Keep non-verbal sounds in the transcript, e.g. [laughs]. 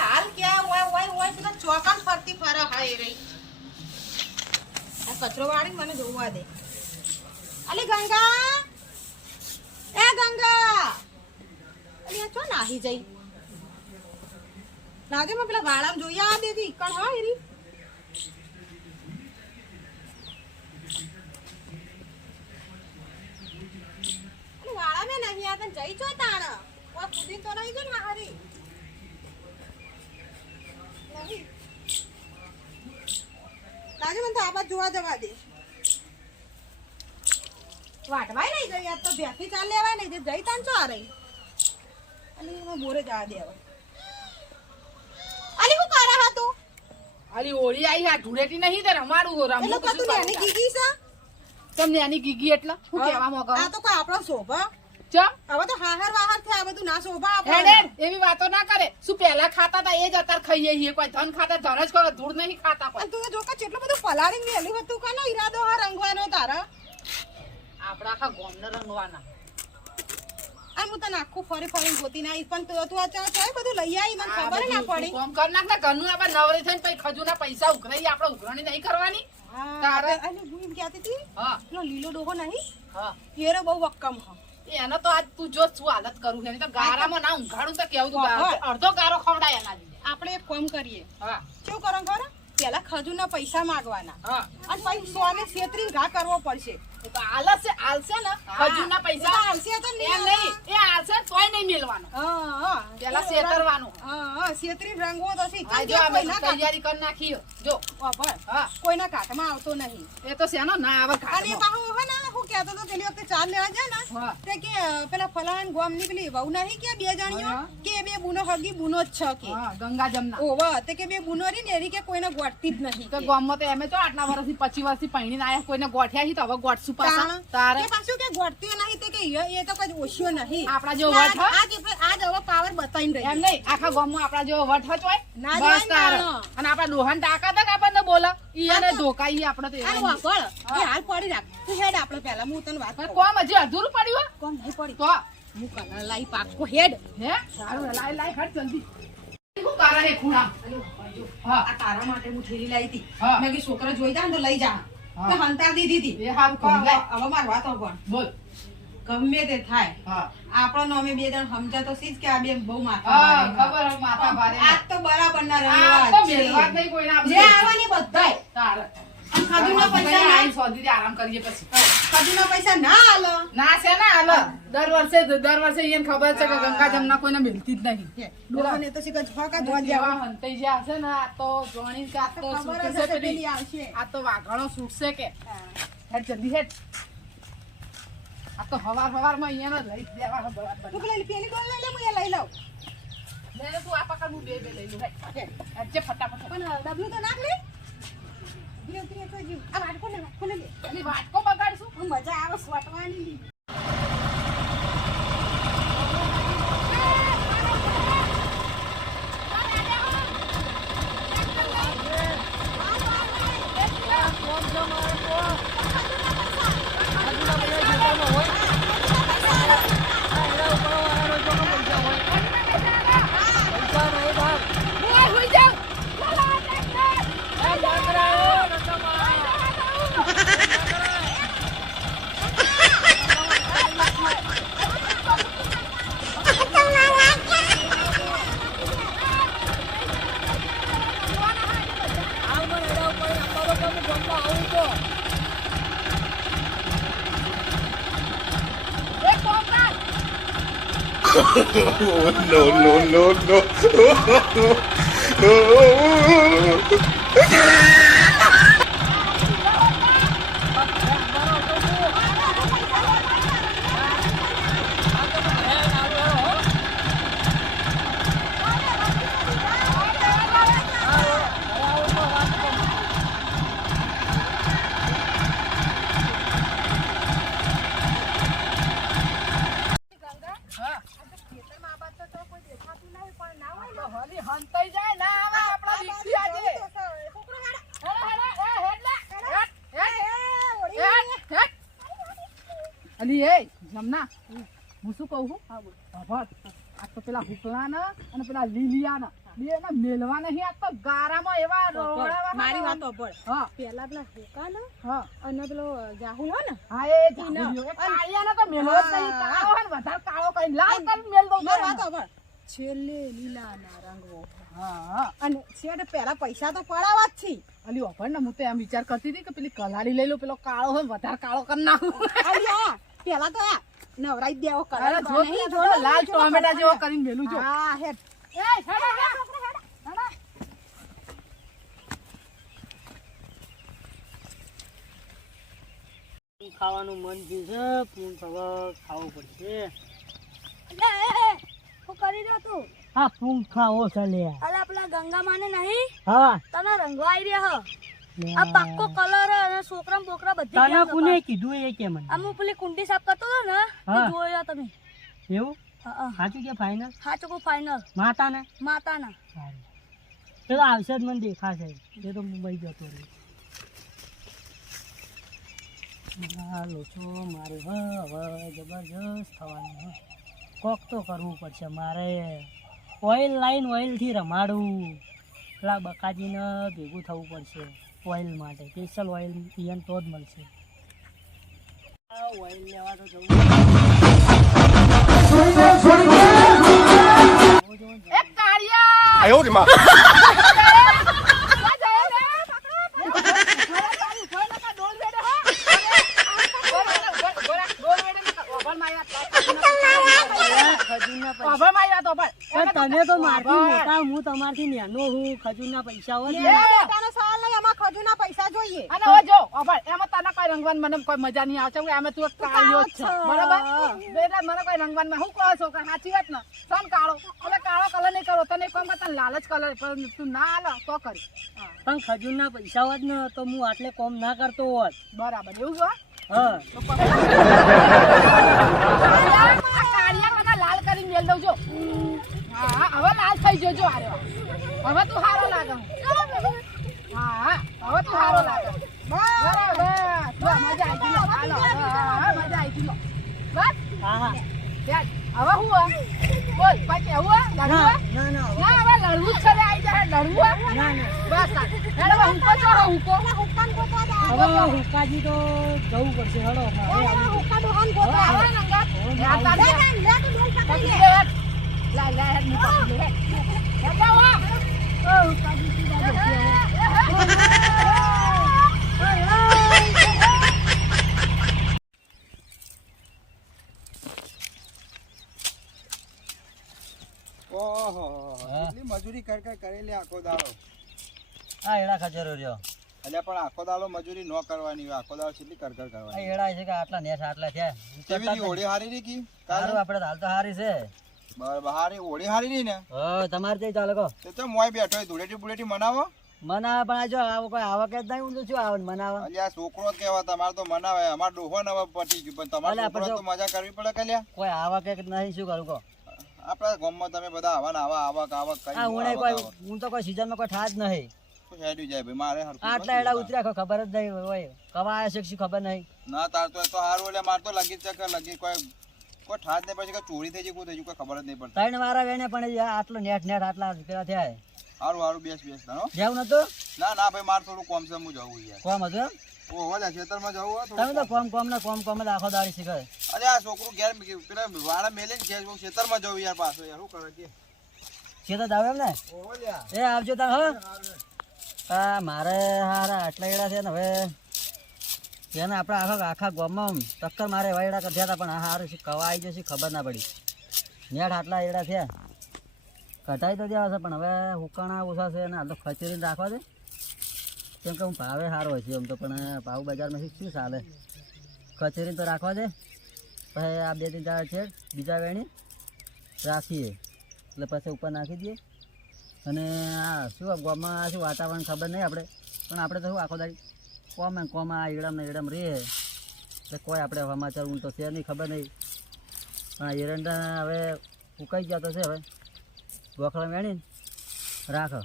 હાલ ક્યાં હોય હોય હોય છે ચોકાન રહી. કચરો વાળી મને જોવા દે. અલી ગંગા! એ ગંગા! અલી આ ચો નાહી જઈ? લાગે મેં પેલા વાળામાં જોઈ આ દેતી કણ હા એરી? વાળા મેં નહીં આ જઈ છો તાણ. કુદી તો નહીં જો ને હારી નહીં લાગે મને તો આ બાજુ જોવા જવા દે વાટવાય નહીં જઈ આ તો ભેંસી ચાલ લેવાય નહીં જે જઈ તાન આ રહી અલી એમાં બોરે જવા દે હવે અલી હું કરા હતું અલી હોળી આઈ આ ધૂળેટી નહીં તે રમાડું રમવું કશું ને એની ગીગી છે તમને ગીગી એટલે શું કહેવા માંગો આ તો કોઈ આપણો શોભા હવે તો હાહર વાહર છે આ બધું ના શોભા આપણે એવી વાતો ના કરે. શું પહેલા ખાતા હતા એ જ અત્યારે ખાઈએ છીએ કોઈ ધન ખાતા ધન જ કરો ધૂળ નહીં ખાતા કોઈ. તું જો કે કેટલું બધું પલાળી મેલું હતું કાનો ઈરાદો હા રંગવાનો તારા. આપડા આખા ગોમને રંગવાના. આ હું તને આખું ફરી ફરી ગોતી ના પણ તું તું આ ચા ચા બધું લઈ આવી મને ખબર ના પડી. કોમ કર નાખ ને ઘરનું આપણે નવરી થઈને પછી ખજૂરના પૈસા ઉઘરાઈ આપણે ઉઘરાણી નહીં કરવાની. તારા તારે? અને હું એમ કહેતી હતી હા. પેલો લીલો ડોહો નહીં? હા. એરો બહુ વક્કમ હ. એનો તો આજ તું જો શું હાલત કરું છે? તો ગારામાં ના ઊંઘાડું તો કેવું તું અડધો ગારો ખવડાય એના લીધે. આપણે એક કામ કરીએ. હા. શું કરો ખબર? પેલા ખજૂરના પૈસા માંગવાના. હા. અને પછી સોને છેતરીને ઘા કરવો પડશે. તો આલસે આલસે ને. ખજૂરના પૈસા. આલસે તો નહીં એમ નહીં. એ આલસે તોય નહીં મેલવાનો. હા હા. પેલા છેતરવાનું હા હા. છેતરી રંગવો તો શી જો અમે તૈયારી કરી નાખી. જો. હા. કોઈના કાટમાં આવતો નહીં. એ તો શેનો ના આવે અને ઘાટમાં. પાછું હે ને. કહેતો તો પેલી વખતે ચાર લેવા જાય ને તે કે પેલા ફલાણ ગોમની પેલી વહુ નહીં કે બે જાણીઓ કે બે બુનો હગી બુનો જ છે કે. ગંગા જમના ઓવા તે કે બે બુનો રી ને એરી કે કોઈને ગોઠતી જ નહીં તો. ગામમાં તો એમે તો આટલા વર્ષથી પચીસ વર્ષથી પૈણી ના કોઈને ગોઠ્યા તો હવે ગોઠશું પાછા. તારે. પાછું કે ગોઠતી નહીં તે કે એ તો કઈ ઓછો નહીં. આપણા જેવો આજ- વટ આજ આજ હવે પાવર બતાવીને એમ નહીં આખા ગામમાં આપણા જેવો વટ હચ હોય. ના બસ તારે. અને આપણા ડોહાને તાકાત આપણને બોલા. ઈ અને ધોકા ઈ આપણે તો હાલ પડી રાખ. તું હેડ આપણે પહેલા હું તને વાત પણ કોમ હજી અધૂરું પડ્યું કોમ નહીં પડ્યું તો? હું કલર લાઈ પાકો હેડ. હે? સારું લાઈ લાઈ હટ જલ્દી. શું તારા હે ખૂણા? હા. આ તારા માટે હું ઠેલી લાવી હતી. મેં કીધું છોકરો જોઈ જા ને તો લઈ જા. તો હંતા દીધી હતી. એ હારું હવે માર વાત પણ બોલ. ગમે તે થાય. હા. અમે બે જણ સમજા તો સીજ કે આ બે બહુ માથા ખબર માથા ભારે આજ તો બરાબર ના આ તો રહેવા મેલવા નહીં કોઈને જે આવવાની બધાય. તારે. ખજૂરના પૈસા ના આઈને આરામ કરીએ પછી. ખજૂરના પૈસા ના આલો. ના છે ને હાલો દર વર્ષે દર વર્ષે એને ખબર છે કે ગંગા જમના કોઈને મિલતી જ નહીં. ડોહાને તો શીખર છોકા જોવા જેવા જેવા હંતાઈ જ્યાં ને આ તો જોણી કે તો ખબર જ પેલી. પેલી આવશે. આ તો વાઘણો છૂટશે કે. હેડ જલ્દી હેડ. આ તો હવાર હવારમાં અહીંયા લઈ દેવા બરાબર. તું પેલી પેલી ગોળ લઈ લે? હું એ લઈ લઉં. લે તું આ પકડ હું બે બે લઈ લઉં. હેડ ફટાફટ. પણ ડબલું તો નાખ લે. Please. Oh, no, no, no. [laughs] Ali એ જમના. હું શું કહું છું? ખબર આ તો પેલા હુકલાના અને પેલા લીલિયાના. બે ને મેલવા નહીં આ તો ગારામાં એવા રોડાવા મારી વાત સાંભળ. હા. પેલા પેલા હુકાના હા. અને પેલો જાહુ હો ને. હા એ જાહુ એ કાળિયાના તો મેલવો જ નહીં. કાળો હોય ને વધારે કાળો કરીને લાલ કરીને મેલ દો મારી વાત. સાંભળ. છેલ્લે લીલાના રંગવો હા. હા અને છેલ્લે પેલા પૈસા તો પડાવા જ છે. અલી ઓફર ને હું તો એમ વિચાર કરતી હતી કે પેલી કલાડી લઈ લો પેલો કાળો હોય વધારે કાળો કરી નાખું. પેલા તો નવરાઈ દેવો કરે. જો નહીં, લાલ ટોમેટા જેવો કરીને મેલું જો. હા હેડ. એ હેડો, હેડો, હેડો. ખાવાનું મન થયું છે પૂન ખબર ખાવું પડશે. શું કરી રહ્યો તું? હા પૂન ખાવો છે લે. અલા પેલા ગંગા માને નહીં? હા. તને રંગવા આવી રહ્યા. આ પાક્કો કલર અને છોકરા બોકરા બધી તને કોને કીધું એ કે મને? આમ પેલી કુંડી સાફ કરતો હતો ને તો જોયો તમે. એવું? હા, હા. સાચું કે ફાઈનલ હા ચોખ્ખું ફાઈનલ માતા ને માતાના આવશે જ મને દેખાશે. એ તો મુંબઈ જતો રહ્યો. લોચો મારે હવે જબરજસ્ત થવાનું કોક તો કરવું પડશે મારે. ઓઇલ લાઈન ઓઇલથી રમાડું. પેલા બકાજીને ભેગું થવું પડશે. ઓઇલ માટે. સ્પેશિયલ ઓઇલ પીએન તો જ મળશે. ઓઇલ તો તમે તો મારથી મોટા હું તમારથી નેનો હું ખજૂરના પૈસા હોય ને બેટાનો સવાલ નહીં આમાં ખજૂરના પૈસા જોઈએ. અને હવે જો એમાં તને કોઈ રંગવાન મને કોઈ મજા નહીં આવશે. હું એમાં તું એક કાળિયો જ છે. બરાબર? બેટા મને કોઈ રંગવાનમાં હું કહો છો કે સાચી વાત ને? સમ કાળો? એટલે કાળો કલર નહીં કરો. તને કોમ તને લાલચ કલર તું ના આલો તો કરી. પણ ખજૂરના પૈસા હોત ને તો હું આટલે કોમ ના કરતો હોત. બરાબર. એવું છે હા? લાલ કરી મેલ દઉં જો. હા હવે લાલ થઈ જજો જો આર્યો હવે તું સારો લાગે. હા હવે તું સારો લાગે બરાબર મજા આવી ગઈ લો. મજા આવી ગઈ લો. બસ હા હા. હવે હું? બોલ પછી આવું? લડવું ના? ના ના હવે- લડવું જ છે આઈ જાય લડવું? ના ના બસ. હેડ હુંકો ચોરો, હુંકો. હવે હુકાજી તો જવું પડશે હળો હવે આવી હવે આવે ને અંગાત? યાદ રાખજે. પકડી લે, હેડ. લાય, લાય, હેડ, પકડી લઉં, હેડ. હેડ જાઓ, હો. મજૂરી કર કર કરેલી આખો દાડો. હા એડા ખચરો રહ્યો એટલે પણ આખો દાડો મજૂરી ન કરવાની હોય આખો દાડો કેટલી કર કર કરવાની એડા છે કે આટલા નેસ આટલા થયા. કેવી રી હોળી હારી રહી કી? સારું આપણે હાલ તો હારી છે. બરાબર હારી હોળી હારી રહી ને? હો તમારે જઈ ચાલે કહો. તે તો મોય બેઠો ધૂળેટી બુળેટી મનાવો. મનાવે પણ જો આવો કોઈ આવક જ નહીં હું તો શું આવે મનાવે? અલ્યા છોકરો કેવા તમારે તો મનાવે. અમાર ડોહો નવા પટી ગયું પણ તમારે છોકરો તો મજા કરવી પડે કલ્યા કોઈ આવક એક નહીં શું કરું કો આપણા ગામમાં તમે બધા આવા આવા આવક આવક કરી હું આવક, કોઈ હું તો કોઈ સિઝનમાં કોઈ નહીં. હેડ્યું જાય ભાઈ મારે આટલા એડા ઉતર્યા ખબર જ નહીં હોય. કવાયા છે ખબર નહીં. ના તાર તો સારું એટલે માર તો લગી લગી કોઈ કોઈ ઠાજ નહીં પછી ચોરી થઈ ગઈ કોઈ થઈ ગયું કોઈ ખબર જ નહીં પડતી. ત્રણ વારા વેણે પણ આટલો નેટ નેટ આટલા પેલા થયા હારું હારું બેસ બેસ તારો જેવું નતું? ના ના ભાઈ મારે થોડું કોમ છે હું જવું યાર કોમ હતું? ઓહો લે ખેતરમાં જવું હોય તમે તો કોમ. કોમ ને કોમ કોમ આખો દાડી શીખે અરે આ છોકરું ઘેર પેલા વાળા મેલે ને ખેતરમાં જવું યાર પાછો યાર શું કરે કે? ખેતર જાવ એમ ને ઓહો લ્યા. એ આવજો તા હો. હા મારે હારા આટલા એડા છે ને હવે એને આપણે આખા આખા ગામમાં ટક્કર મારે એવા એડા કર્યા હતા પણ આ હારું શું કવા આવી જશે ખબર ના પડી. નેટ આટલા એડા થયા કટાઈ તો દેવા છે, પણ હવે હુકાણા ઓછા છે અને હાલ તો ખચેરીને રાખવા દે. કેમ કે હું ભાવે સારો હોય છે એમ તો, પણ ભાવ બજારમાંથી શું ચાલે? કચેરી તો રાખવા દે. પછી આ બે ત્રણ ચાર છે બીજા વેણી રાખીએ. એટલે પછી ઉપર નાખી દઈએ. અને આ શું ગામમાં શું વાતાવરણ ખબર નહીં આપણે, પણ આપણે તો શું આખો દાડી કોમ કોમ આ ઈડમ ને ઈડમ રહીએ. એટલે કોઈ આપણે સમાચાર ઊંટો છે નહીં, ખબર નહીં. પણ એરંડા હવે ઉકાઈ ગયા તો છે હવે. ગોખલા વેણીને રાખો.